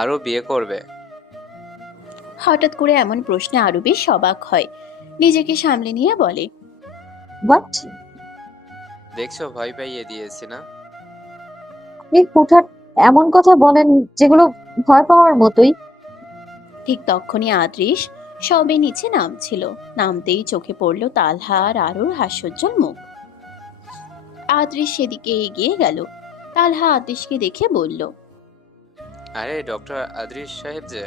আরও বিয়ে করবে? হঠাৎ করে এমন প্রশ্নে আরও বেশ অবাক হয়। নিজেকে সামলে নিয়ে বলে, হোয়াট? দেখছো, ভয় পাইয়ে দিয়েছি না? আপনি হুটহাট এমন কথা বলেন যেগুলো ভয় পাওয়ার মতোই। ঠিক তখনই আদৃশ সবে নিচে নামছিল। নামতেই চোখে পড়ল তালহা আর আরুর হাস্যোজ্জ্বল মুখ। আদৃশ সেদিকে এগিয়ে গেল। তালহা আদৃশকে দেখে বলল, আরে ডক্টর আদরিস সাহেব যে।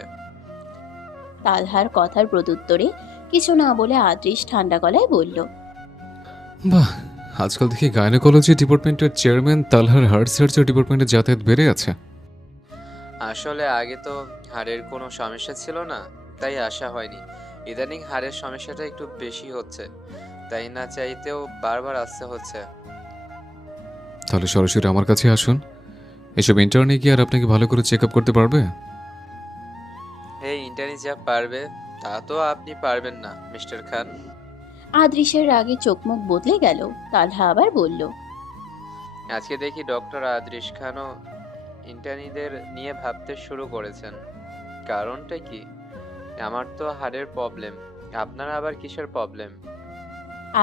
তালহার কথার প্রত্যুত্তরে কিছু না বলে আদৃশ ঠান্ডা গলায় বলল, বাহ, আজকাল দেখি গাইনোকোলজি ডিপার্টমেন্টের চেয়ারম্যান তালহার হার্ট সার্জারি ডিপার্টমেন্টে যাতায়াত বেড়ে আছে। আসলে আগে তো হাড়ের কোনো সমস্যা ছিল না, তাই আসা হয়নি। ইদানিং হাড়ের সমস্যাটা একটু বেশি হচ্ছে, তাই না চাইতেও বারবার আসতে হচ্ছে। তাহলে সরাসরি আমার কাছে আসুন। এসব ইন্টার্নে কি আর আপনাকে ভালো করে চেক আপ করতে পারবে? এই ইন্টারনি যা পারবে তা তো আপনি পারবেন না মিস্টার খান। আদৃশের রাগে চোখ মুখ বদলে গেল। তালহা আবার বলল, আজকে দেখি ডক্টর আদরিস খানও ইন্টার্নিদের নিয়ে ভাবতে শুরু করেছেন। কারণটা কি? আমার তো হাড়ের প্রবলেম, আপনার আবার কিসের প্রবলেম?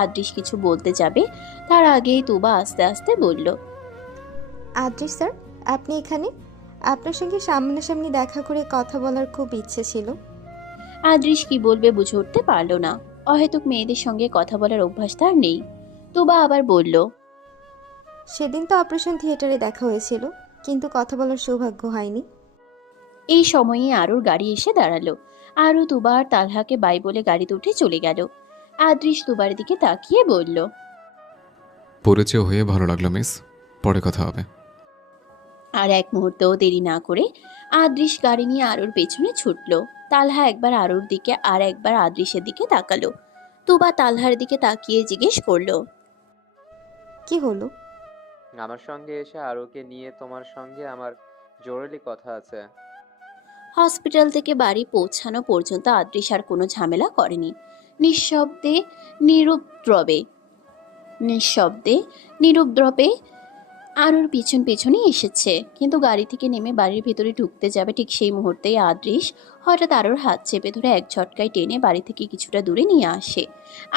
আদৃশ কিছু বলতে যাবে, তার আগেই তুবা আস্তে আস্তে বলল, আদ্রিস স্যার, আপনি এখানে? আপনার সঙ্গে সামনাসামনি দেখা করে কথা বলার খুব ইচ্ছে ছিল। আদৃশ কি বলবে বুঝে উঠতে পারল না। অহেতুক মেয়েদের সঙ্গে কথা বলার অভ্যাস তার নেই। তুবা আবার বলল, সেদিন তো অপারেশন থিয়েটারে দেখা হয়েছিল, কিন্তু কথা বলার সৌভাগ্য হয়নি। এই সময়ে আরুর গাড়ি এসে দাঁড়ালো। আরু তুবা আর তালহাকে বাই বলে গাড়িতে উঠে চলে গেল। আদৃশ তুবার দিকে তাকিয়ে বলল, পরিচয় হয়ে ভালো লাগলো মিস, পরে কথা হবে। আর এক মুহূর্তও দেরি না করে আদৃশ গাড়ি নিয়ে আরুর পেছনে ছুটল। তালহা একবার আরুর দিকে আর একবার আদৃশের দিকে তাকালো। তুবা তালহার দিকে তাকিয়ে জিজ্ঞেস করলো, কি হলো? আমার সঙ্গে এসে আরোকে নিয়ে তোমার সঙ্গে আমার জরুরি কথা আছে। হসপিটাল থেকে বাড়ি পৌঁছানো পর্যন্ত আদৃশ আর কোনো ঝামেলা করেনি। নিঃশব্দে নিরুপদ্রবে নিঃশব্দে নিরুপদ্রবে আরুর পিছন পেছনই এসেছে। কিন্তু গাড়ি থেকে নেমে বাড়ির ভেতরে ঢুকতে যাবে ঠিক সেই মুহূর্তেই আদৃশ হঠাৎ আরুর হাত চেপে ধরে এক ঝটকায় টেনে বাড়ি থেকে কিছুটা দূরে নিয়ে আসে।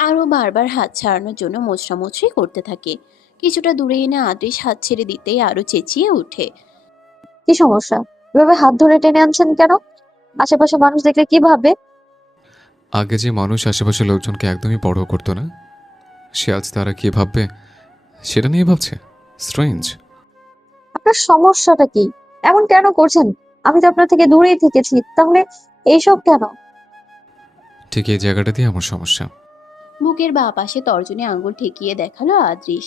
আরও বারবার হাত ছাড়ানোর জন্য মোচড়ামুচড়ি করতে থাকে। কিছুটা দূরে এনে আদৃশ হাত ছেড়ে দিতেই আরও চেঁচিয়ে ওঠে, কি সমস্যা? এভাবে হাত ধরে টেনে আনছেন কেন? আশেপাশে মানুষ দেখলে কি ভাববে? আগে যে মানুষ আশেপাশের লোকজনকে একদমই পরোয়া করতো না, সে আজ তারা কি ভাববে সেটা নিয়ে ভাবছে। স্ট্রেঞ্জ। আপনার সমস্যাটা কি? এমন কেন করছেন? আমি তো আপনার থেকে দূরেই থেকেছি, তাহলে এইসব কেন? ঠিক এই জায়গাটাতেই আমার সমস্যা। বুকের বাঁ পাশে তর্জনী আঙ্গুল ঠেকিয়ে দেখালো আদৃশ।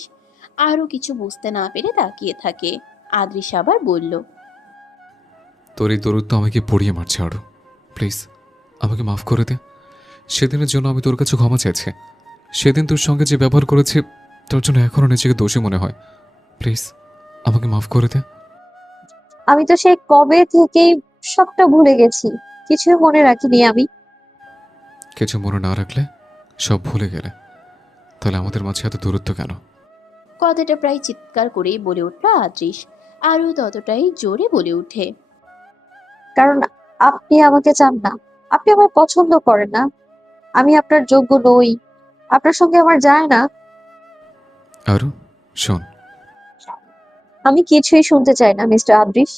আরও কিছু বুঝতে না পেরে তাকিয়ে থাকে। আদৃশ আবার বলল, তোর এই দূরত্ব আমাকে পড়িয়ে মারছে আরো। প্লিজ আমাকে মাফ করে দে। সেদিনের জন্য আমি তোর কাছে ক্ষমা চাইছি। সেদিন তোর সঙ্গে যে ব্যবহার করেছি তার জন্য এখনও নিজেকে দোষী মনে হয়। প্লিজ আমাকে মাফ করে দে। আমি তো সেই কবে থেকেই সবটা ভুলে গেছি, কিছুই মনে রাখিনি আমি। কিছু মনে না রাখলে, সব ভুলে গেলে, তাহলে আমাদের মাঝে এত দূরত্ব কেন? কথাটা প্রায় চিৎকার করেই বলে উঠল আদৃশ। আরও ততটাই জোরে বলে উঠে, কারণ আপনি আমাকে চান না, আপনি আমায় পছন্দ করেন না, আমি আপনার যোগ্য নই, আপনার সঙ্গে আমার যায় না। আরো শোন, আমি কিছুই শুনতে চাই না মিস্টার আদ্রিস।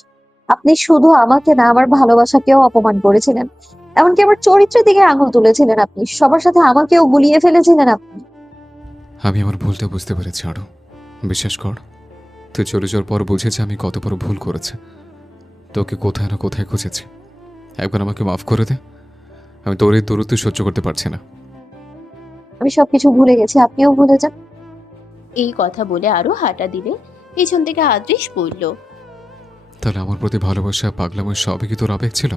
আপনি শুধু আমাকে না, আমার ভালোবাসাকেও অপমান করেছিলেন। এমনকি আমার চরিত্রের দিকে আঙুল তুলেছিলেন আপনি, সবার সাথে আমাকেও গুলিয়ে ফেলেছিলেন আপনি। আমি আমার ভুলটা বুঝতে পেরেছি আরো। বিশ্বাস কর, তুই চলে যাওয়ার পর বুঝেছি আমি কত বড় ভুল করেছি। তোকে কোথায় না কোথায় খুঁজেছি। একবার আমাকে মাফ করে দে। আমি তোর এই দূরত্ব সহ্য করতে পারছি না। আমি সবকিছু ভুলে গেছি, আপনিও ভুলে যান। এই কথা বলে আরও হাঁটা দিলে পেছন থেকে আদৃশ বলল, তাহলে আমার প্রতি ভালোবাসা, পাগলামো সবই কি তোর আবেগ ছিল?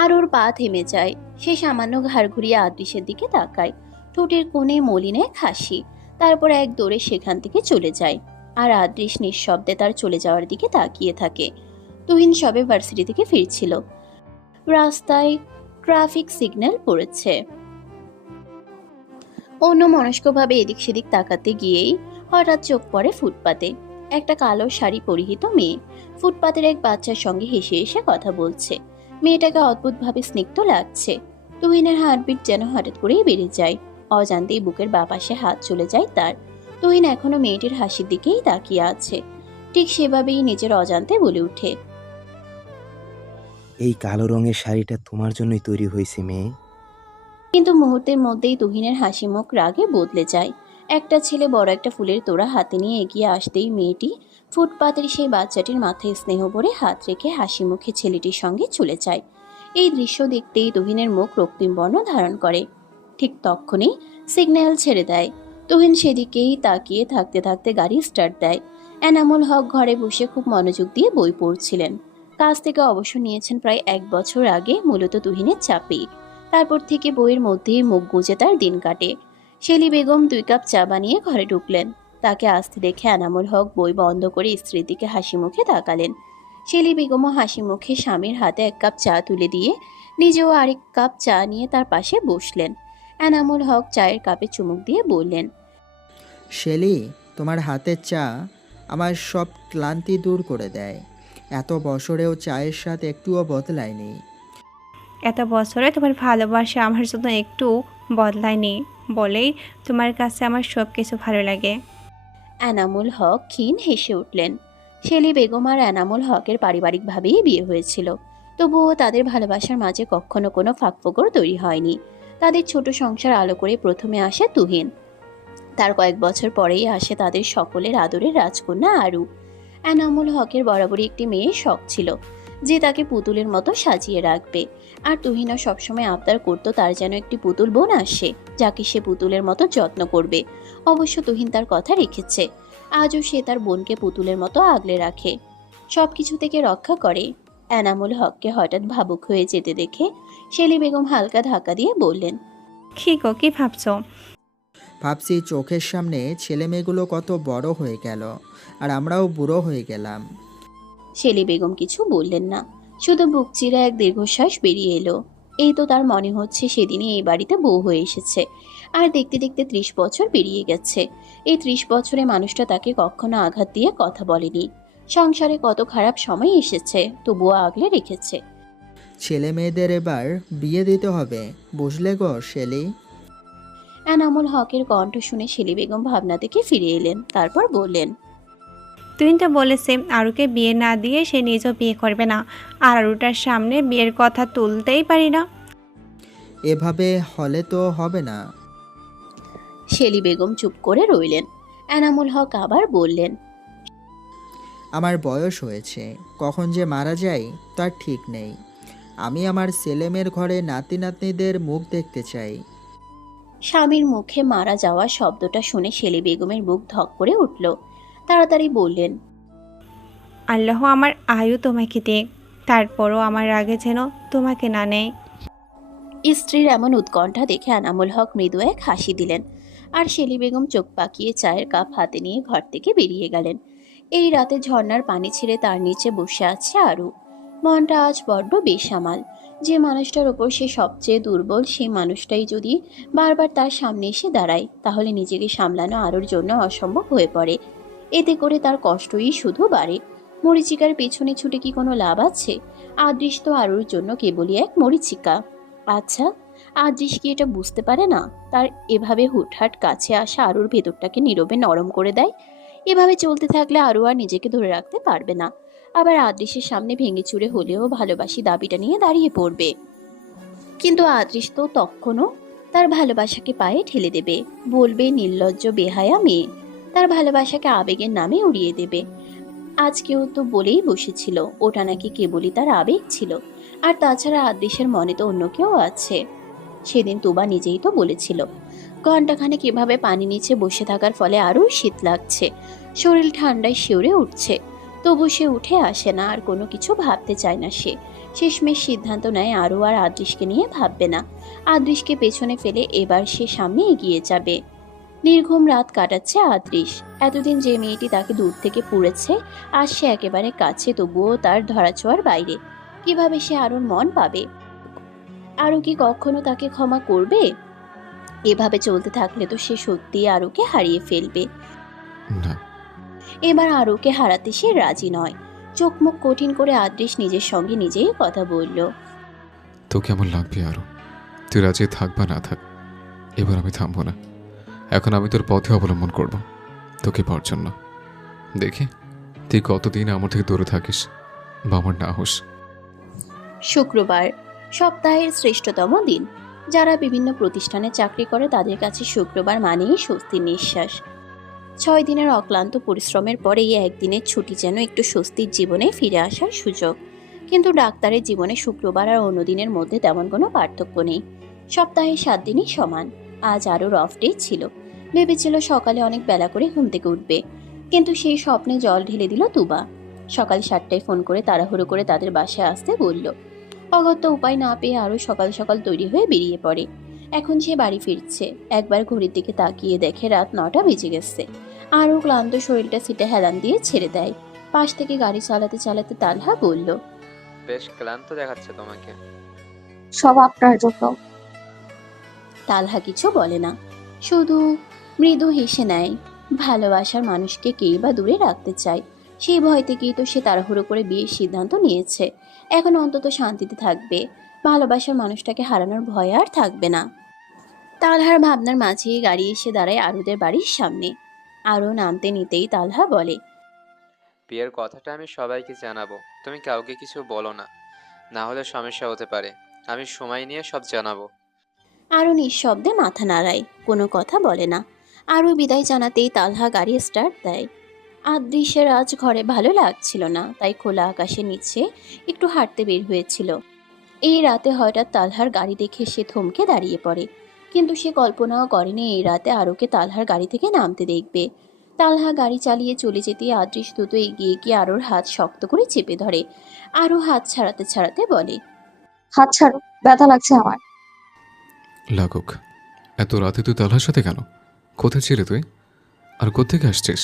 আর ওর পা থেমে যায়। সে সামান্য ঘাড় ঘুরিয়ে আদৃশের দিকে তাকায়। ঠোঁটের কোণে মলিন এক হাসি। তারপর এক দৌড়ে সেখান থেকে চলে যায়। আর আদৃশ নিঃশব্দে তার চলে যাওয়ার দিকে তাকিয়ে থাকে। তুহিন সবে ভার্সিটি থেকে ফিরছিল। রাস্তায় ট্রাফিক সিগন্যাল পড়েছে। অন্যমনস্কভাবে এদিক সেদিক তাকাতে গিয়েই হঠাৎ চোখ পড়ে ফুটপাতে। একটা কালো শাড়ি পরিহিত মেয়ে ফুটপাতের এক বাচ্চার সঙ্গে হেসে হেসে কথা বলছে। মেয়েটাকে অদ্ভুতভাবে স্নিগ্ধ লাগছে। তুহিনের হার্টবিট যেন হঠাৎ করেই বেড়ে যায়। অজান্তেই বুকের বাপাশে হাত চলে যায় তার। তুহিন এখনো মেয়েটির হাসির দিকেই তাকিয়ে আছে। ঠিক সেভাবেই নিজের অজান্তে বলে ওঠে, এই কালো রঙের শাড়িটা তোমার জন্যই তৈরি হয়েছে মেয়ে। কিন্তু মুহূর্তের মধ্যেই তুহিনের হাসি মুখ রাগে বদলে যায়। একটা ছেলে বড় একটা ফুলের তোড়া হাতে নিয়ে এগিয়ে আসতেই মেয়েটি ফুটপাতের সেই বাচ্চাটির মাথায় স্নেহ ভরে হাত রেখে হাসি মুখে ছেলেটির সঙ্গে চলে যায়। এই দৃশ্য দেখতেই তুহিনের মুখ রক্তিম বর্ণ ধারণ করে। ঠিক তক্ষুনি সিগন্যাল ছেড়ে দেয়। তুহিন সেদিকেই তাকিয়ে থাকতে থাকতে গাড়ি স্টার্ট দেয়। এনামুল হক ঘরে বসে খুব মনোযোগ দিয়ে বই পড়ছিলেন। কাজ থেকে অবসর নিয়েছেন প্রায় 1 বছর আগে, মূলত তুহিনের চাপেই। তারপর থেকে বইয়ের মধ্যেই মুখ গুজে তার দিন কাটে। শেলি বেগম 2 কাপ চা বানিয়ে ঘরে ঢুকলেন। তাকে আসতে দেখে এনামুল হক বই বন্ধ করে স্ত্রীর দিকে হাসি মুখে তাকালেন। শেলি বেগমও হাসি মুখে স্বামীর হাতে 1 কাপ চা তুলে দিয়ে নিজেও আরেক কাপ চা নিয়ে তার পাশে বসলেন। এনামুল হক চায়ের কাপে চুমুক দিয়ে বললেন, শেলি, তোমার হাতের চা আমার সব ক্লান্তি দূর করে দেয়। এত বছরেও চায়ের স্বাদ একটুও বদলায়নি। এত বছরে তোমার ভালোবাসা আমার জন্য একটু বদলায়নি বলেই তোমার কাছে আমার সব কিছু ভালো লাগে। এনামুল হক ক্ষীণ হেসে উঠলেন। শেলি বেগম আর এনামুল হকের পারিবারিকভাবেই বিয়ে হয়েছিল, তবুও তাদের ভালোবাসার মাঝে কখনো কোনো ফাঁকফোকর তৈরি হয়নি। তাদের ছোট সংসার আলো করে প্রথমে আসে তুহিন। তার কয়েক বছর পরেই আসে তাদের সকলের আদরের রাজকন্যা আরু। এনামুল হকের বরাবরই একটি মেয়ের শখ ছিল যে তাকে পুতুলের মতো সাজিয়ে রাখবে। আর তুহিনও সবসময় আবদার করতো তার যেন একটি পুতুল বোন আসে, যাকে সে পুতুলের মতো যত্ন করবে। অবশ্য তুহিন তার কথা রেখেছে। আজও সে তার বোনকে পুতুলের মতো আগলে রাখে, সবকিছু থেকে রক্ষা করে। এনামুল হককে হঠাৎ ভাবুক হয়ে যেতে দেখে শেলি বেগম হালকা ধাক্কা দিয়ে বললেন, কি গো, কি ভাবছো? ভাবছি চোখের সামনে ছেলেমেয়েগুলো কত বড় হয়ে গেল, আর আমরাও বুড়ো হয়ে গেলাম। শেলি বেগম কিছু বললেন না, শুধু বুক চিরে এক দীর্ঘশ্বাস বেরিয়ে এলো। এই তো তার মনে হচ্ছে সেদিনই এই বাড়িতে বউ হয়ে এসেছে। আর দেখতে দেখতে 30 বছর পেরিয়ে গেছে। এই 30 বছরে মানুষটা তাকে কখনো আঘাত দিয়ে কথা বলেনি। সংসারে কত খারাপ সময় এসেছে, তবুও আগলে রেখেছে। ছেলে মেয়েদের এবার বিয়ে দিতে হবে, বুঝলে গো শেলি? এনামুল হকের কণ্ঠ শুনে শেলি বেগম ভাবনা থেকে ফিরে এলেন। তারপর বললেন, তুই তো বলেছে আরুকে বিয়ে না দিয়ে সে নিজেও বিয়ে করবে না, আর আরুটার সামনে বিয়ের কথা তুলতেই পারি না। এভাবে হলে তো হবে না। শেলি বেগম চুপ করে রইলেন। এনামুল হক আবার বললেন, আমার বয়স হয়েছে, কখন যে মারা যাই তার ঠিক নেই। আমি আমার ছেলেমেয়ের ঘরে নাতি নাতনিদের মুখ দেখতে চাই। স্বামীর মুখে মারা যাওয়া শব্দটা শুনে শেলি বেগমের বুক ধক করে উঠল। তাড়াতাড়ি বললেন, আল্লাহ আমার আয়ু তোমাকে দিক, তারপরও আমার আগে যেন তোমাকে না নেয়। স্ত্রীর এমন উৎকণ্ঠা দেখে এনামুল হক মৃদু এক হাসি দিলেন। আর শেলি বেগম চোখ পাকিয়ে চায়ের কাপ হাতে নিয়ে ঘর থেকে বেরিয়ে গেলেন। এই রাতে ঝর্ণার পানি ছেড়ে তার নিচে বসে আছে আরু। মনটা আজ বড্ড বেসামাল। যে মানুষটার ওপর সে সবচেয়ে দুর্বল, সেই মানুষটাই যদি বারবার তার সামনে এসে দাঁড়ায়, তাহলে নিজেকে সামলানো আরুর জন্য অসম্ভব হয়ে পড়ে। এতে করে তার কষ্টই শুধু বাড়ে। মরিচিকার পেছনে ছুটে কি কোনো লাভ আছে? আদৃশ তো আরুর জন্য কেবলই এক মরিচিকা। আচ্ছা, আদৃশ কি এটা বুঝতে পারে না? তার এভাবে হুটহাট কাছে আসা আরুর ভেতরটাকে নীরবে নরম করে দেয়। এভাবে চলতে থাকলে আরু আর নিজেকে ধরে রাখতে পারবে না। আবার আদৃশের সামনে ভেঙে চুরে হলেও ভালোবাসি দাবিটা নিয়ে দাঁড়িয়ে পড়বে। কিন্তু আদৃশ তো তখনও তার ভালোবাসাকে পায়ে ঠেলে দেবে, বলবে নির্লজ্জ বেহায়া মেয়ে। তার ভালোবাসাকে আবেগের নামে উড়িয়ে দেবে। আজকেও তো বলেই বসেছিল ওটা নাকি কেবলই তার আবেগ ছিল। আর তাছাড়া আদৃশের মনে তো অন্য কেউ আছে। সেদিন তুবা নিজেই তো বলেছিল। ঘন্টাখানেক এভাবে পানি নিচে বসে থাকার ফলে আরও শীত লাগছে, শরীর ঠান্ডায় শিউরে উঠছে। তবু সে উঠে আসে না, আর কোনো কিছু ভাবতে চায় না। সে শেষমেশ সিদ্ধান্ত নেয় আরও আর আদৃশকে নিয়ে ভাববে না। আদৃশকে পেছনে ফেলে এবার সে সামনে এগিয়ে যাবে। নির্ঘুম রাত কাটাচ্ছে আদৃশ। এতদিন যে মেয়েটি তাকে দূর থেকে পুড়েছে, আজ সে একেবারে কাছে, তবুও তার ধরাছোঁয়ার বাইরে। কিভাবে সে আরুর মন পাবে? আরু কি কখনো তাকে ক্ষমা করবে? এভাবে চলতে থাকলে তো সে সত্যিই আরুকে হারিয়ে ফেলবে। না। এবার আরুকে হারাতে সে রাজি নয়। চোখ মুখ কঠিন করে আদৃশ নিজের সঙ্গে নিজেই কথা বলল। তো কেমন লাগবে আরও? তুই রাজি থাক বা না থাক, এবার আমি থামবো না। এখন আমি তোর পথে অবলম্বন করব তোকে পাওয়ার জন্য। দেখি তুই কতদিন আমার থেকে দূরে থাকিস বা আমার না হোস। শুক্রবার সপ্তাহের শ্রেষ্ঠতম দিন। যারা বিভিন্ন প্রতিষ্ঠানে চাকরি করে তাদের কাছে শুক্রবার মানেই স্বস্তির নিঃশ্বাস। 6 দিনের অক্লান্ত পরিশ্রমের পরে এই একদিনের ছুটি যেন একটু স্বস্তির জীবনে ফিরে আসার সুযোগ। কিন্তু ডাক্তারের জীবনে শুক্রবার আর অন্য দিনের মধ্যে তেমন কোনো পার্থক্য নেই। সপ্তাহে 7 দিনই সমান। আজ আরও অফ ডে ছিল। ভেবেছিল সকালে অনেক বেলা করে ঘুম থেকে উঠবে, কিন্তু সেই স্বপ্নে জল ঢেলে দিল তুবা। সকাল 7টায় ফোন করে তাড়াহুড়ো করে তাদের বাসায় আসতে বলল। অগত্যা উপায় না পেয়ে আরও সকাল সকাল তৈরি হয়ে বেরিয়ে পড়ে। এখন সে বাড়ি ফিরছে। একবার ঘড়ির দিকে তাকিয়ে দেখে রাত 9টা বেজে গেছে। আরও ক্লান্ত শরীরটা সিটে হেলান দিয়ে ছেড়ে দেয়। পাশ থেকে গাড়ি চালাতে চালাতে তালহা বলল। বেশ ক্লান্ত দেখাচ্ছে তোমাকে। সব আপনার জন্য। তালহা কিছু বলে না, শুধু মৃদু হেসে নেয়। ভালোবাসার মানুষকে কেই বা দূরে রাখতে চায়, সেই ভয় থেকেই তো সে তাড়াহুড়ো করে বিয়ের সিদ্ধান্ত নিয়েছে। এখন অন্তত শান্তিতে থাকবে, ভালোবাসার মানুষটাকে হারানোর ভয় আর থাকবে না। তালহার ভাবনার মাঝেই গাড়ি এসে দাঁড়ায় আরুদের বাড়ির সামনে। আরও নামতে নিতেই তালহা বলে। বিয়ের কথাটা আমি সবাইকে জানাবো, তুমি কাউকে কিছু বলো না, না হলে সমস্যা হতে পারে। আমি সময় নিয়ে সব জানাবো। আরও নিঃশব্দে মাথা নাড়ায়, কোনো কথা বলে না। আরও বিদায় জানাতেই তালহা গাড়ি স্টার্ট দেয়। আদৃশ্যের আজ ঘরে ভালো লাগছিল না, তাই খোলা আকাশের নিচে একটু হাঁটতে বের হয়েছিল। এই রাতে হঠাৎ তালহার গাড়ি দেখে সে থমকে দাঁড়িয়ে পড়ে। কিন্তু সে কল্পনাও করেনি এই রাতে আরুকে তালহার গাড়ি থেকে নামতে দেখবে। তালহা গাড়ি চালিয়ে চলে যেতেই আদৃশ দ্রুত এগিয়ে গিয়ে আরুর হাত শক্ত করে চেপে ধরে। আরও হাত ছাড়াতে ছাড়াতে বলে। হাত ছাড়ো, ব্যথা লাগছে আমার। লাগুক। এত রাতে তুই তালহার সাথে কেন? কোথায় ছিলে তুই? আর কোত্থেকে আসছিস?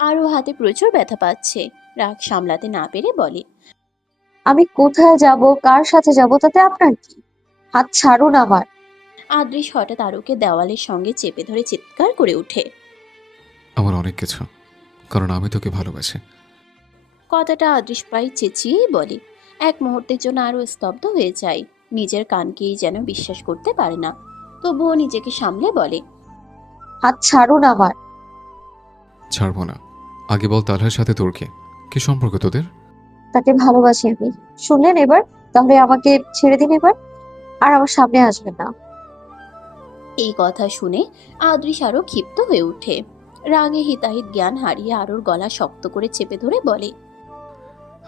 আরও হাতে প্রচুর ব্যথা পাচ্ছে। রাগ সামলাতে না পেরে বলে। আমি কোথায় যাব, কার সাথে যাব, তাতে আপনার কি? হাত ছাড়ুন আমার। আদৃশ হঠাৎ আরুকে দেওয়ালের সঙ্গে চেপে ধরে চিৎকার করে ওঠে। আমার অনেক কিছু, কারণ আমি তোকে ভালোবাসি। কথাটা আদৃশ প্রায় চেঁচিয়েই বলে। এক মুহূর্তের জন্য আরও স্তব্ধ হয়ে যায়। নিজের কানকেই যেন বিশ্বাস করতে পারে না। তবুও নিজেকে সামলে বলে। হাত ছাড়ুন আমার। ছাড়বো না। আগে বল তালহার সাথে তোর কি সম্পর্ক তোদের? তাকে ভালোবাসি আমি। শুনলেন এবার? তাহলে আমাকে ছেড়ে দিন এবার, আর আমার সামনে আসবেন না। এই কথা শুনে আদৃশ আরও ক্ষিপ্ত হয়ে ওঠে। রাগে হিতাহিত জ্ঞান হারিয়ে আরুর গলা শক্ত করে চেপে ধরে বলে।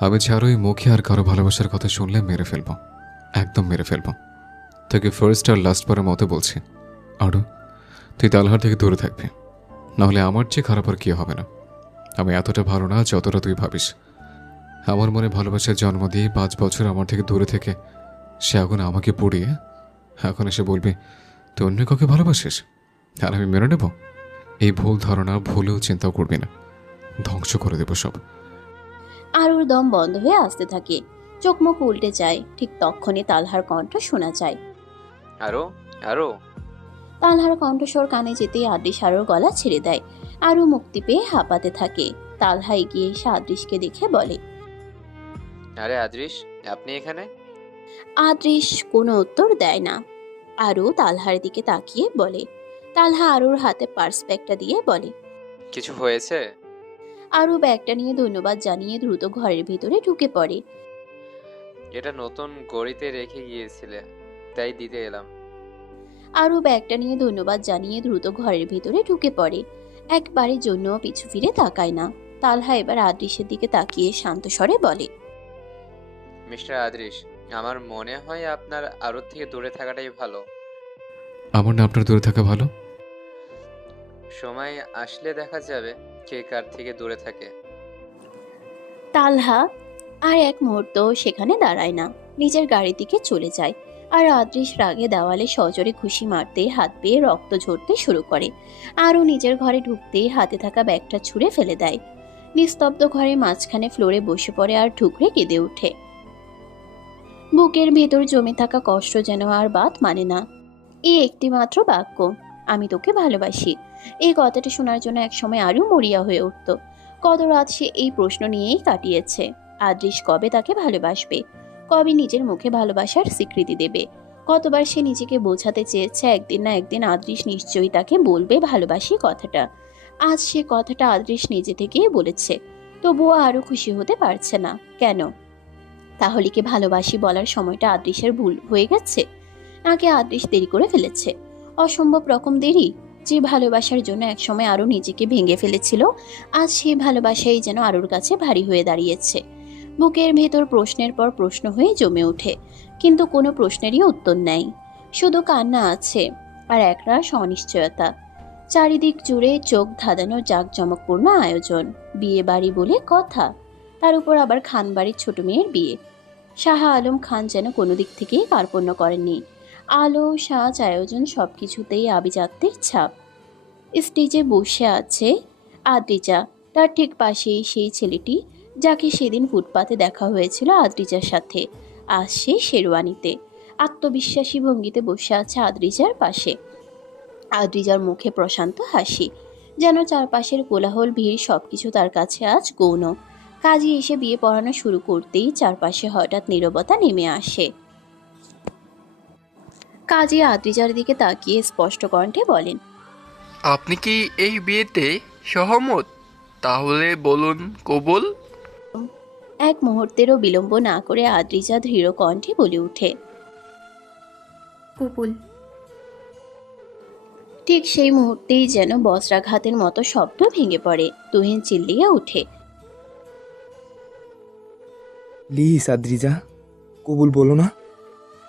আমি ছাড়ো এই মুখে আর কারো ভালোবাসার কথা শুনলে মেরে ফেলবো, একদম মেরে ফেলবো। তোকে ফার্স্ট আর লাস্ট বারের মতো বলছি, আরও তুই তালহার থেকে দূরে থাকবি, নাহলে আমার চেয়ে খারাপ আর কি হবে না। আমি এতটা ভালো না যতটা তুই ভাবিস। আমার মনে ভালোবাসার জন্ম দিয়ে 5 বছর আমার থেকে দূরে থেকে সে এখন আমাকে পুড়িয়ে এখন এসে বলবি তুই অন্য কাউকে ভালোবাসিস, আর আমি মেনে নেব? এই ভুল ধারণা ভুলেও চিন্তাও করবি না, ধ্বংস করে দেবো সব। আরুর দম বন্ধ হয়ে আসতে থাকে। চোখ মুখ উল্টে যায়। ঠিক তখনই তালহার কণ্ঠ শোনা যায়। আরো আরো তালহার কণ্ঠস্বর কানে যেতেই আদৃশ আরুর গলা ছেড়ে দেয়। আরু মুক্তি পেয়ে হাঁপাতে থাকে। তালহা এগিয়ে এসে আদৃশকে দেখে বলে। আরে আদৃশ, আপনি এখানে? আদৃশ কোনো উত্তর দেয় না। আরু তালহার দিকে তাকিয়ে বলে। তালহা আরুর হাতে পার্স ব্যাগটা দিয়ে বলে। কিছু হয়েছে? আরু ব্যাগটা নিয়ে ধন্যবাদ জানিয়ে দ্রুত ঘরের ভিতরে ঢুকে পড়ে। এটা নতুন গড়িতে রেখে গিয়েছিলে, তাই দিতে এলাম। আরু ব্যাগটা নিয়ে ধন্যবাদ জানিয়ে দ্রুত ঘরের ভিতরে ঢুকে পড়ে। একবারের জন্য পিছু ফিরে তাকায় না। তালহা এবার আদৃশের দিকে তাকিয়ে শান্ত স্বরে বলে। মিস্টার আদৃশ, আমার মনে হয় আপনার আরোর থেকে দূরে থাকাটাই ভালো। আমার না আপনার দূরে থাকা ভালো? সময় আসলে দেখা যাবে কে কার থেকে দূরে থাকে। তালহা আর এক মুহূর্ত সেখানে দাঁড়ায় না, নিজের গাড়ির দিকে চলে যায়। আর আদৃশ রাগে দেওয়ালে সজোরে ঘুষি মারতে হাত পেয়ে রক্ত ঝরতে শুরু করে। আরও নিজের ঘরে ঢুকতেই হাতে থাকা ব্যাগটা ছুঁড়ে ফেলে দেয়। নিস্তব্ধ ঘরে মাঝখানে ফ্লোরে বসে পড়ে আর ঠুকরে কেঁদে ওঠে। বুকের ভেতর জমে থাকা কষ্ট যেন আর বাত মানে না। এই একটি মাত্র বাক্য, আমি তোকে ভালোবাসি, এই কথাটা শোনার জন্য একসময় আরও মরিয়া হয়ে উঠত। কত রাত সে এই প্রশ্ন নিয়েই কাটিয়েছে। আদৃশ কবে তাকে ভালোবাসবে, কবে নিজের মুখে ভালোবাসার স্বীকৃতি দেবে। কতবার সে নিজেকে বোঝাতে চেয়েছে একদিন না একদিন আদৃশ নিশ্চয়ই তাকে বলবে ভালোবাসি কথাটা। আজ সে কথাটা আদৃশ নিজে থেকেই বলেছে, তবুও আরো খুশি হতে পারছে না। কেন? তাহলে কি ভালোবাসি বলার সময়টা আদৃশের ভুল হয়ে গেছে, নাকি আদৃশ দেরি করে ফেলেছে? অসম্ভব রকম দেরি। যে ভালোবাসার জন্য একসময় আরো নিজেকে ভেঙে ফেলেছিল, আজ সেই ভালোবাসাই যেন আরোর কাছে ভারী হয়ে দাঁড়িয়েছে। বুকের ভেতর প্রশ্নের পর প্রশ্ন হয়ে জমে ওঠে, কিন্তু কোনো প্রশ্নেরই উত্তর নেই। শুধু কান্না আছে আর একরাশ অনিশ্চয়তা। চারিদিক জুড়ে চোখ ধাঁধানো জাঁকজমকপূর্ণ আয়োজন, বিয়ে বাড়ি বলে কথা, তার উপর আবার খানবাড়ির ছোট মেয়ের বিয়ে। শাহ আলম খান যেন কোনো দিক থেকেই কার্পণ্য করেননি। আলো, সাজ, আয়োজন সবকিছুতেই আভিজাত্যের ছাপ। স্টেজে বসে আছে আদ্রিজা, তার ঠিক পাশেই সেই ছেলেটি যাকে সেদিন ফুটপাতে দেখা হয়েছিল আদ্রিজার সাথে। আজ সে শেরওয়ানিতে আত্মবিশ্বাসী ভঙ্গিতে বসে আছে আদ্রিজার পাশে। আদ্রিজার মুখে প্রশান্ত হাসি, যেন চারপাশের কোলাহল ভিড় সবকিছু তার কাছে আজ গৌণ। কাজী এসে বিয়ে পড়ানো শুরু করতেই চারপাশে হঠাৎ নীরবতা নেমে আসে। কাজী আদ্রিজার দিকে তাকিয়ে স্পষ্ট কণ্ঠে বলেন, আপনি কি এই বিয়েতে সহমত? তাহলে বলুন কবুল। এক মুহূর্তেরও বিলম্ব না করে আদ্রিজা দৃঢ় কণ্ঠে বলে ওঠে, কবুল। ঠিক সেই মুহূর্তেই যেন বজ্রাঘাতের মতো শব্দ ভেঙে পড়ে। তুহিন চিল্লিয়ে ওঠে, প্লিজ আদ্রিজা, কবুল বলো না।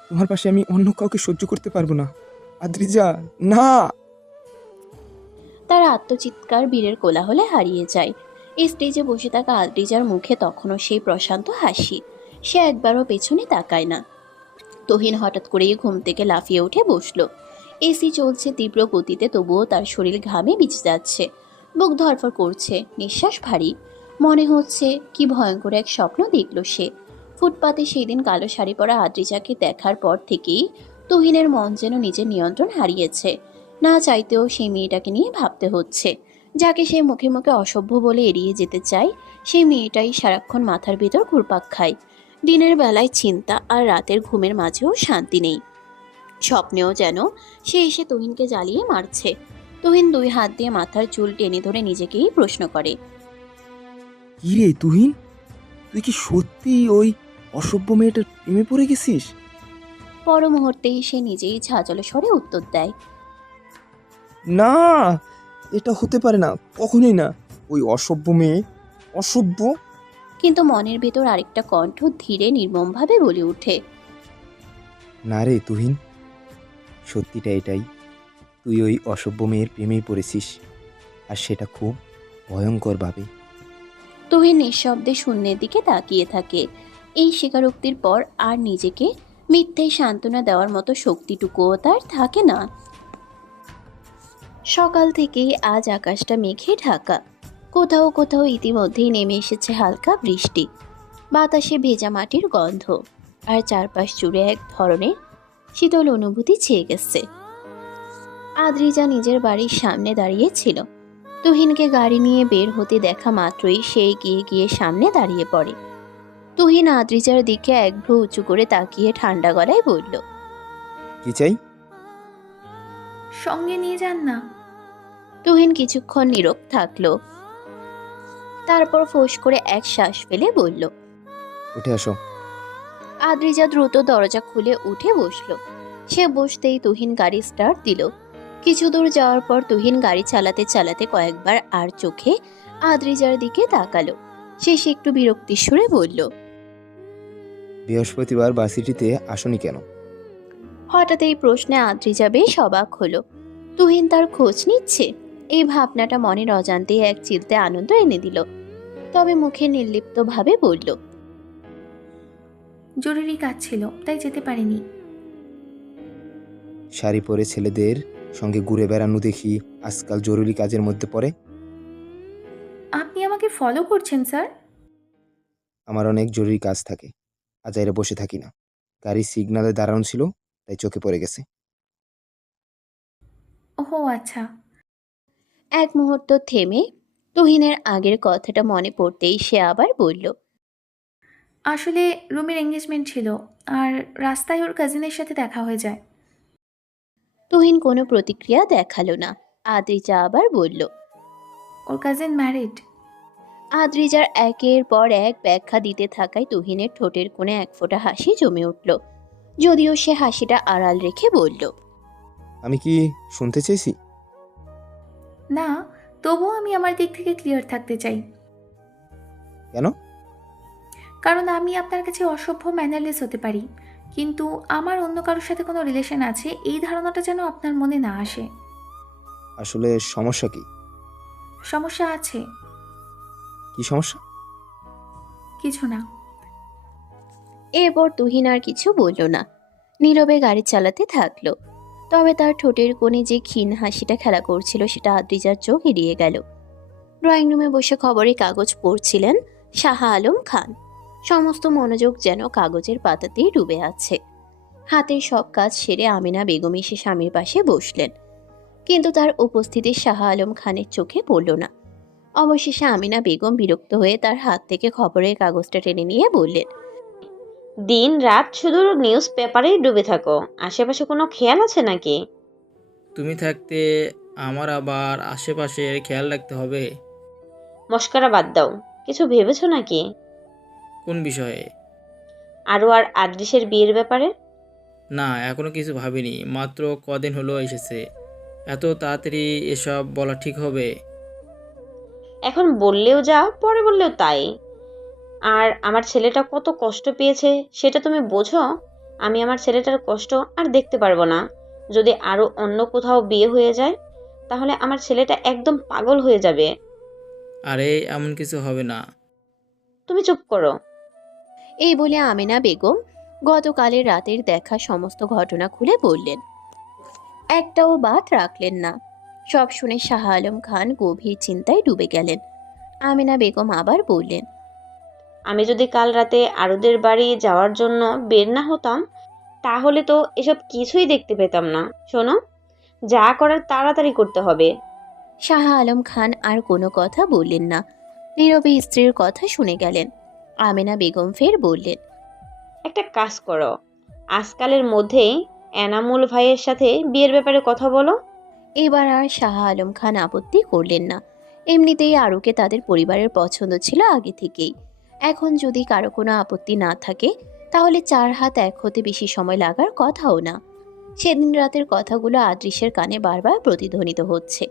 তোমার পাশে আমি অন্য কাউকে সহ্য করতে পারবো না। আদ্রিজা, না। তার আত্মচিৎকার বীরের কোলাহলে হারিয়ে যায়। স্টেজে বসে থাকা আদ্রিজার মুখে তখনও সেই প্রশান্ত হাসি। সে একবারও পেছনে তাকায় না। তুহিন হঠাৎ করেই ঘুম থেকে লাফিয়ে উঠে বসলো। এসি চলছে তীব্র গতিতে, তবুও তার শরীর ঘামে ভিজে যাচ্ছে। বুক ধড়ফড় করছে, নিঃশ্বাস ভারী। মনে হচ্ছে কি ভয়ঙ্কর এক স্বপ্ন দেখল সে। ফুটপাতে সেই দিন কালো শাড়ি পরা আদ্রিজাকে দেখার পর থেকেই তুহিনের মন যেন নিজের নিয়ন্ত্রণ হারিয়েছে। না চাইতেও সেই মেয়েটাকে নিয়ে ভাবতে হচ্ছে, যাকে সে মুখে মুখে অসভ্য বলে এড়িয়ে যেতে চায়। সেই মেয়েটাই সারাক্ষণ মাথার ভেতর ঘুরপাক খায়। দিনের বেলায় চিন্তা আর রাতের ঘুমের মাঝেও শান্তি নেই। স্বপ্নেও যেন সে এসে তুহিনকে জ্বালিয়ে মারছে। তুহিন দুই হাত দিয়ে মাথার চুল টেনে ধরে নিজেকেই প্রশ্ন করে, কি রে তুহিন, তুই কি সত্যি ওই অসভ্য মেয়েটার প্রেমে পড়ে গেছিস? পর মুহূর্তেই সে নিজেই ঝাঁঝালো স্বরে উত্তর দেয়, না, এটা হতে পারে না, কখনোই না। ওই অসভ্য মেয়ে, অসভ্য। কিন্তু মনের ভেতর আরেকটা কণ্ঠ ধীরে নির্মমভাবে বলে ওঠে, না রে তুহিন, সত্যিটা এটাই। তুই ওই অসভ্য মেয়ের প্রেমেই পড়েছিস, আর সেটা খুব ভয়ঙ্করভাবে। তুহিন নিঃশব্দে শূন্যের দিকে তাকিয়ে থাকে। এই স্বীকারোক্তির পর আর নিজেকে মিথ্যে সান্ত্বনা দেওয়ার মতো শক্তিটুকুও তার থাকে না। সকাল থেকেই আজ আকাশটা মেঘে ঢাকা। কোথাও কোথাও ইতিমধ্যেই নেমে এসেছে হালকা বৃষ্টি। বাতাসে ভেজা মাটির গন্ধ, আর চারপাশ জুড়ে এক ধরনের শীতল অনুভূতি ছেয়ে গেছে। আদ্রিজা নিজের বাড়ির সামনে দাঁড়িয়েছিল। তুহিনকে গাড়ি নিয়ে বের হতে দেখা মাত্রই সে এগিয়ে গিয়ে সামনে দাঁড়িয়ে পড়ে। তুহিন আদ্রিজার দিকে এক ভ্রু উঁচু করে তাকিয়ে ঠান্ডা গলায় বলল, কি চাই? সঙ্গে নিয়ে যান না। তুহিন কিছুক্ষণ নীরব থাকলো, তারপর ফোঁস করে এক শ্বাস ফেলে বলল, উঠে আসো। আদ্রিজা দ্রুত দরজা খুলে উঠে বসলো। সে বসতেই তুহিন গাড়ি স্টার্ট দিল। কিছু দূর যাওয়ার পর তুহিন গাড়ি চালাতে চালাতে কয়েকবার আর চোখে আদ্রিজার দিকে তাকালো। শেষে একটু বিরক্তির সুরে বলল, বৃহস্পতিবার ভার্সিটিতে আসনি কেন? হঠাৎ এই প্রশ্নে আদ্রিজা বেশ অবাক হলো। তুহিন তার খোঁজ নিচ্ছে, এই ভাবনাটা মনের অজান্তেই এক চিলতে আনন্দ এনে দিল। তবে মুখে নির্লিপ্তভাবে বলল, জরুরি কাজ ছিল, তাই যেতে পারিনি। শাড়ি পরে ছেলেদের সঙ্গে ঘুরে বেড়ানো দেখি আজকাল জরুরি কাজের মধ্যে পড়ে। আপনি আমাকে ফলো করছেন স্যার? আমার অনেক জরুরি কাজ থাকে, আজাইরে বসে থাকি না। গাড়ি সিগনালে দাঁড়ানো ছিল, তাই চোখে পড়ে গেছে। ওহো আচ্ছা। এক মুহূর্ত থেমে তুহিনের আগের কথাটা মনে পড়তেই সে আবার বলল, আসলে রুমির এঙ্গেজমেন্ট ছিল, আর রাস্তায় ওর কাজিনের সাথে দেখা হয়ে যায়। তুহিন কোনো প্রতিক্রিয়া দেখালো না। আদ্রিজা আবার বলল, ওর কাজিন ম্যারিড। আদ্রিজার একের পর এক ব্যাখ্যা দিতে থাকায় তুহিনের ঠোঁটের কোণে এক ফোঁটা হাসি জমে উঠল, যদিও সে হাসিটা আড়াল রেখে বলল, আমি কি শুনতে চেয়েছি? না, তবুও আমি আমার দিক থেকে ক্লিয়ার থাকতে চাই। কেন? কারণ আমি আপনার কাছে অসভ্য ম্যানারলেস হতে পারি, কিন্তু আমার অন্য কারোর সাথে কোনো রিলেশন আছে এই ধারণাটা যেন আপনার মনে না আসে। আসলে সমস্যা কি? সমস্যা আছে। কি সমস্যা? কিছু না। এরপর তুহিন আর কিছু বলল না, নীরবে গাড়ি চালাতে থাকলো। তবে তার ঠোঁটের কোণে যে ক্ষীণ হাসিটা খেলা করছিল সেটা আদ্রিজার চোখ এড়িয়ে গেল। ড্রয়িং রুমে বসে খবরের কাগজ পড়ছিলেন শাহ আলম খান। সমস্ত মনোযোগ যেন কাগজের পাতাতেই ডুবে আছে। হাতের সব কাজ সেরে আমিনা বেগম এসে স্বামীর পাশে বসলেন, কিন্তু তার উপস্থিতি শাহ আলম খানের চোখে পড়ল না। অবশেষে আমিনা বেগম বিরক্ত হয়ে তার হাত থেকে খবরের কাগজটা টেনে নিয়ে বললেন, দিন রাত শুধু নিউজ পেপারেই ডুবে থাকো, আশেপাশে কোনো খেয়াল আছে নাকি? তুমি থাকতে আমার আবার আশেপাশের খেয়াল রাখতে হবে? মস্করা বাদ দাও, কিছু ভেবেছো নাকি? কোন বিষয়ে? আরও আর আদ্রিসের বিয়ের ব্যাপারে? না, এখনো কিছু ভাবিনি, মাত্র কদিন হলো এসেছে। এত তাড়াতাড়ি এসব বলা ঠিক হবে? এখন বললেও যা, পরে বললেও তাই। আর আমার ছেলেটা কত কষ্ট পেয়েছে সেটা তুমি বোঝো? আমি আমার ছেলেটার কষ্ট আর দেখতে পারবো না। যদি আরও অন্য কোথাও বিয়ে হয়ে যায় তাহলে আমার ছেলেটা একদম পাগল হয়ে যাবে। আরে এমন কিছু হবে না। তুমি চুপ করো। এই বলে আমিনা বেগম গতকালের রাতের দেখা সমস্ত ঘটনা খুলে বললেন। একটাও বাদ রাখলেন না। সব শুনে শাহ আলম খান গভীর চিন্তায় ডুবে গেলেন। আমিনা বেগম আবার বললেন, আমি যদি কাল রাতে আরুদের বাড়ি যাওয়ার জন্য বের না হতাম তাহলে তো এসব কিছুই দেখতে পেতাম না। শোনো, যা করার তাড়াতাড়ি করতে হবে। শাহ আলম খান আর কোনো কথা বললেন না, নীরবে স্ত্রীর কথা শুনে গেলেন। আমিনা বেগম ফের বললেন, একটা কাজ করো, আজকালের মধ্যেই এনামুল ভাইয়ের সাথে বিয়ের ব্যাপারে কথা বলো। এবার আর শাহ আলম খান আপত্তি করলেন না। এমনিতেই আরুকে তাদের পরিবারের পছন্দ ছিল আগে থেকেই। এখন যদি কারো কোনো আপত্তি না থাকে তাহলে 4 হাত এক হতে বেশি সময় লাগার কথাও না। সেদিন রাতের কথাগুলো আদ্রিসের কানে বারবার প্রতিধ্বনিত হচ্ছে।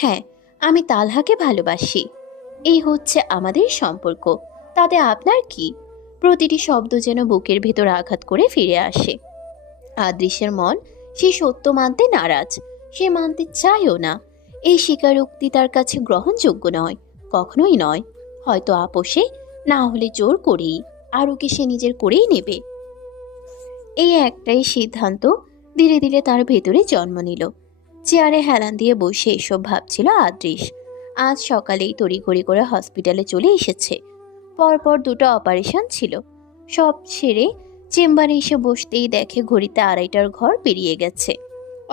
হ্যাঁ, আমি তালহাকে ভালোবাসি, এই হচ্ছে আমাদের সম্পর্ক, তাতে আপনার কি? প্রতিটি শব্দ যেন বুকের ভেতর আঘাত করে ফিরে আসে। আদ্রিসের মন সে সত্য মানতে নারাজ, সে মানতে চায়ও না। এই স্বীকারোক্তি তার কাছে গ্রহণযোগ্য নয়, কখনোই নয়। হয়তো আপোষে, না হলে জোর করেই আরুকে সে নিজের করেই নেবে। এই একটাই সিদ্ধান্ত ধীরে ধীরে তার ভেতরে জন্ম নিল। চেয়ারে হেলান দিয়ে বসে এসব ভাবছিল আদ্রিস। আজ সকালেই তড়িঘড়ি করে হসপিটালে চলে এসেছে। পরপর 2টো অপারেশন ছিল। সব ছেড়ে চেম্বারে এসে বসতেই দেখে ঘড়িতে 2:30টার ঘর পেরিয়ে গেছে।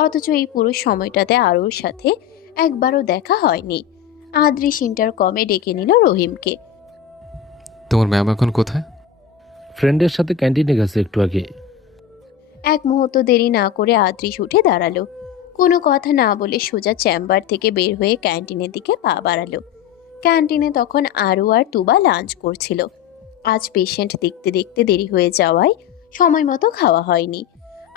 অথচ এই পুরো সময়টাতে আরুর সাথে একবারও দেখা হয়নি। আদ্রিস ইন্টারকমে ডেকে নিল রহিমকে। তোমার ম্যাম এখন কোথায়? ফ্রেন্ডের সাথে ক্যান্টিনে গেছে একটু আগে। এক মুহূর্ত দেরি না করে আদ্রিস উঠে দাঁড়ালো। কোনো কথা না বলে সোজা চেম্বার থেকে বের হয়ে ক্যান্টিনের দিকে পা বাড়ালো। ক্যান্টিনে তখন আরু আর তুবা লাঞ্চ করছিল। আজ পেশেন্ট দেখতে দেখতে দেরি হয়ে যাওয়ায় সময় মতো খাওয়া হয়নি।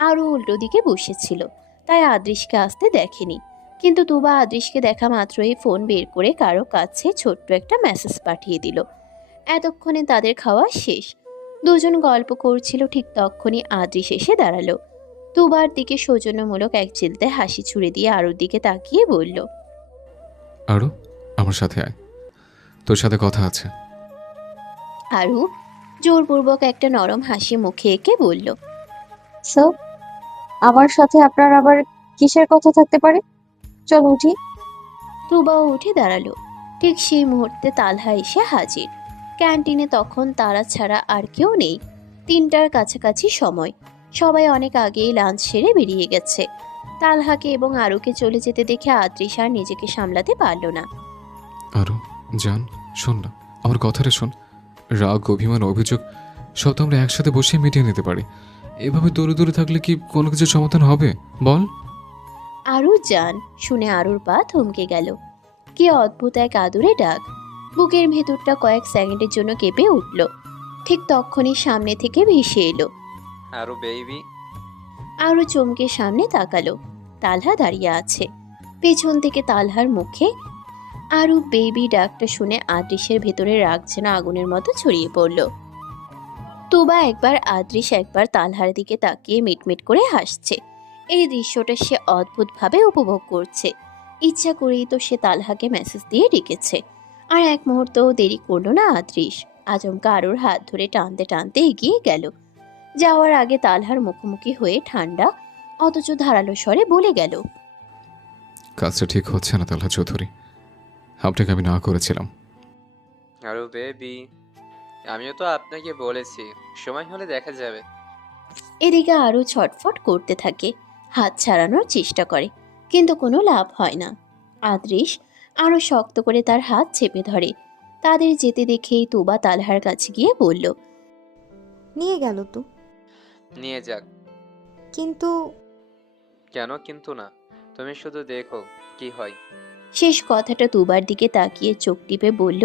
আরু উল্টো দিকে বসেছিল, তাই আদ্রিসকে আসতে দেখেনি। কিন্তু তুবা আদ্রিসকে দেখা মাত্রই ফোন বের করে কারো কাছে ছোট্ট একটা মেসেজ পাঠিয়ে দিল। এতক্ষণে তাদের খাওয়া শেষ। দুজন গল্প করছিল, ঠিক তখনই আদ্রিস এসে দাঁড়ালো। তুবার দিকে সৌজন্যমূলক এক চিলতে হাসি ছুড়ে দিয়ে আরুর দিকে তাকিয়ে বলল, আরু, আমার সাথে আয়, তোর সাথে কথা আছে। আরু জোরপূর্বক একটা নরম হাসি মুখে এঁকে বলল, স্যার, আমার সাথে আপনার আবার কিসের কথা থাকতে পারে? চল উঠি। তুবাও উঠে দাঁড়ালো। ঠিক সেই মুহূর্তে তালহা এসে হাজির। ক্যান্টিনে তখন তারা ছাড়া আর কেউ নেই। 3টার কাছাকাছি সময়। সবাই অনেক আগেই লাঞ্চ সেরে বেরিয়ে গেছে। তালহাকে এবং আরুকে চলে যেতে দেখে আদ্রিস আর নিজেকে সামলাতে পারল না। আরও জান, শোন না, আমার কথাটা শোন। রাগ, অভিমান, অভিযোগ সব তো আমরা একসাথে বসে মিটিয়ে নিতে পারি। এভাবে দূরে দূরে থাকলে কি কোনো কিছু সমাধান হবে বল? আরু জান শুনে আরুর পা থমকে গেল। কি অদ্ভুত এক আদুরে ডাক! বুকের ভেতরটা কয়েক সেকেন্ডের জন্য কেঁপে উঠল। ঠিক তখনই সামনে থেকে ভেসে এলো। আরও বেবি। আরু চমকে সামনে তাকালো। তালহা দাঁড়িয়ে আছে। পেছন থেকে তালহার মুখে আরু বেবি ডাকটা শুনে আদ্রিসের ভেতরে রাগ যেন আগুনের মতো ছড়িয়ে পড়ল। তুবা একবার আদ্রিস একবার তালহার দিকে তাকিয়ে মিটমিট করে হাসছে। এই দৃশ্যটা সে অদ্ভুতভাবে উপভোগ করছে। ইচ্ছা করেই তো সে তালহাকে মেসেজ দিয়ে ডেকেছে। আর এক মুহূর্তও দেরি করলো না আদ্রিস। আচমকা আরুর হাত ধরে টানতে টানতে এগিয়ে গেল। যাওয়ার আগে তালহার মুখোমুখি হয়ে ঠান্ডা অথচ ধারালো স্বরে বলে গেল, কাজটা ঠিক হচ্ছে না তালহা চৌধুরী, আপনাকে আমি না করেছিলাম। আরও বেবি, আমিও তো আপনাকে বলেছি সময় হলে দেখা যাবে। এদিকে আরও ছটফট করতে থাকে, হাত ছাড়ানোর চেষ্টা করে, কিন্তু কোনো লাভ হয় না। আদ্রিস আরও শক্ত করে তার হাত চেপে ধরে। তাদের যেতে দেখেই তুবা তালহার কাছে গিয়ে বলল, নিয়ে গেল তো, নিয়ে যাক। কিন্তু কেন কিন্তু না? তুমি শুধু দেখো কি হয়। শেষ কথাটা তুবার দিকে তাকিয়ে চোখ টিপে বলল।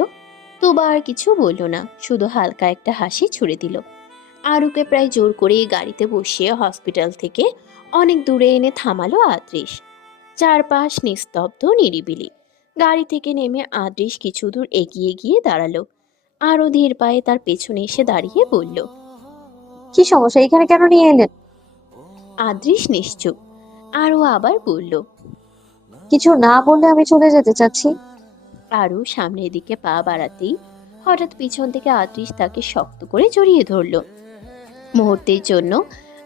তুবা আর কিছু বলল না, শুধু হালকা একটা হাসি ছুড়ে দিল। আরুকে প্রায় জোর করে গাড়িতে বসিয়ে হসপিটাল থেকে অনেক দূরে এনে থামালো আদ্রিস। চারপাশ নিস্তব্ধ, নিরিবিলি। গাড়ি থেকে নেমে আদ্রিস কিছু দূর এগিয়ে গিয়ে দাঁড়ালো। আরও ধীর পায়ে তার পেছনে এসে দাঁড়িয়ে বলল, কি সমস্যা, এখানে কেন নিয়ে এলেন? আদ্রিস নিশ্চুপ। আরও আবার বলল, কিছু না বললে আমি চলে যেতে চাচ্ছি। আরু সামনের দিকে পা বাড়াতেই হঠাৎ পিছন থেকে আদ্রিস তাকে শক্ত করে জড়িয়ে ধরল। মুহূর্তের জন্য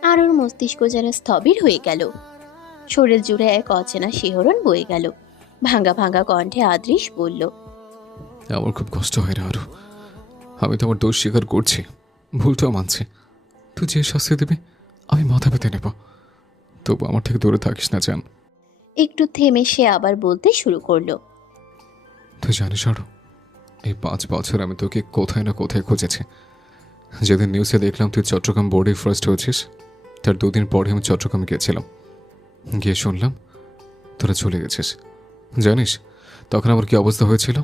আরুর মস্তিষ্ক যেন স্থবির হয়ে গেল। শরীর জুড়ে এক অচেনা শিহরণ বয়ে গেল। ভাঙা ভাঙা কণ্ঠে আদ্রিস বলল, আমার খুব কষ্ট হয় রে আরু, আমি তো আমার দোষ স্বীকার করছি, ভুলটাও মানছি। তুই যে শাস্তি দেবে আমি মাথা পেতে নেব, তবু আমার থেকে দূরে থাকিস না জান। একটু থেমে সে আবার বলতে শুরু করলো, তুই জানিস আরু, এই 5 বছর আমি তোকে কোথায় না কোথায় খুঁজেছি। যেদিন নিউজে দেখলাম তুই চট্টগ্রাম বোর্ডে ফার্স্ট হয়েছিস, তার 2 দিন পরে আমি চট্টগ্রামে গিয়েছিলাম। গিয়ে শুনলাম তোরা চলে গেছিস। জানিস তখন আমার কি অবস্থা হয়েছিল?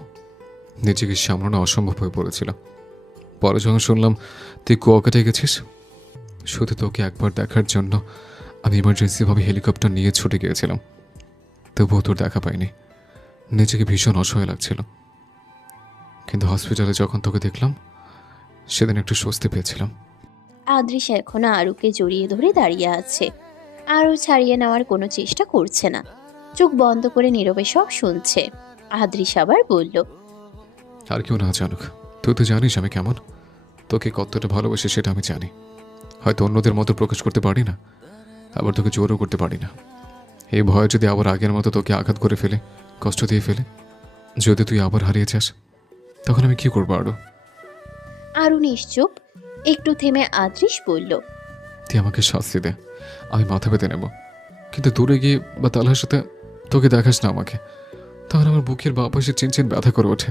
নিজেকে সামলানো অসম্ভব হয়ে পড়েছিল। পরে যখন শুনলাম তুই কুয়াকাটায় গেছিস, শুধু তোকে একবার দেখার জন্য আমি ইমার্জেন্সিভাবে হেলিকপ্টার নিয়ে ছুটে গিয়েছিলাম। তবুও তোর দেখা পাইনি। নিজেকে ভীষণ অসহায় লাগছিল, কিন্তু হসপিটালে যখন তোকে দেখলাম সেদিন একটু স্বস্তি পেয়েছিলাম। আদ্রিস এখনো আরুকে জড়িয়ে ধরে দাঁড়িয়ে আছে। আরু ছাড়িয়ে নেওয়ার কোনো চেষ্টা করছে না, চোখ বন্ধ করে নীরবে সব শুনছে। আদ্রিস আবার বলল, আর কেউ না জানুক, তুই তো জানিস আমি কেমন, তোকে কতটা ভালোবাসি সেটা আমি জানি। হয়তো অন্যদের মতো প্রকাশ করতে পারি না, আবার তোকে জোরও করতে পারি না। এই ভয় যদি আবার আগের মতো তোকে আঘাত করে ফেলে, কষ্ট দিয়ে ফেলে, যদি তুই আবার হারিয়ে যাস, তখন আমি কি করবো আরো? আরু নিশ্চুপ। একটু থেমে আদ্রিস বলল, তুই আমাকে শাস্তি দে, আমি মাথা পেতে নেব, কিন্তু দূরে গিয়ে বা তালহার সাথে তোকে দেখাস না আমাকে, তখন আমার বুকের বাঁ পাশে চিনচিন ব্যথা করে ওঠে।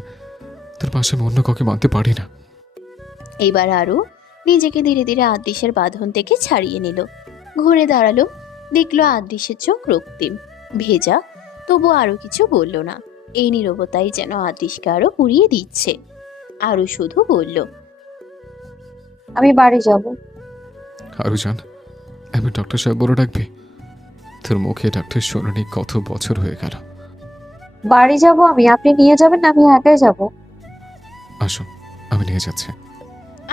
তোর পাশে আমি অন্য কাউকে মানতে পারি না। এইবার আরু নিজেকে ধীরে ধীরে আদ্রিসের বাঁধন থেকে ছাড়িয়ে নিল। ঘুরে দাঁড়ালো, দেখলো আদ্রিসের চোখ রক্তিম, ভেজা, তবু আরো কিছু বলল না। এই নীরবতাই যেন আদ্রিসকে আরো পুড়িয়ে দিচ্ছে। আরু শুধু বলল, আমি বাড়ি যাব। আরু জান, আমি ডক্টর সাহেব বলে ডাকবি? তোর মুখে ডাক্তার শোনানি কত বছর হয়ে গেল। বাড়ি যাব আমি, আপনি নিয়ে যাবেন না আমি একাই যাব? আসো, আমি নিয়ে যাচ্ছি।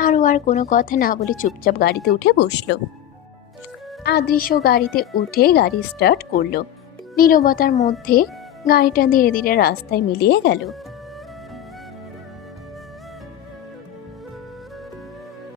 আরু আর কোনো কথা না বলে চুপচাপ গাড়িতে উঠে বসলো। আদৃশ্য গাড়িতে উঠে গাড়ি স্টার্ট করলো। নীরবতার মধ্যে গাড়িটা ধীরে ধীরে রাস্তায় মিলিয়ে গেল।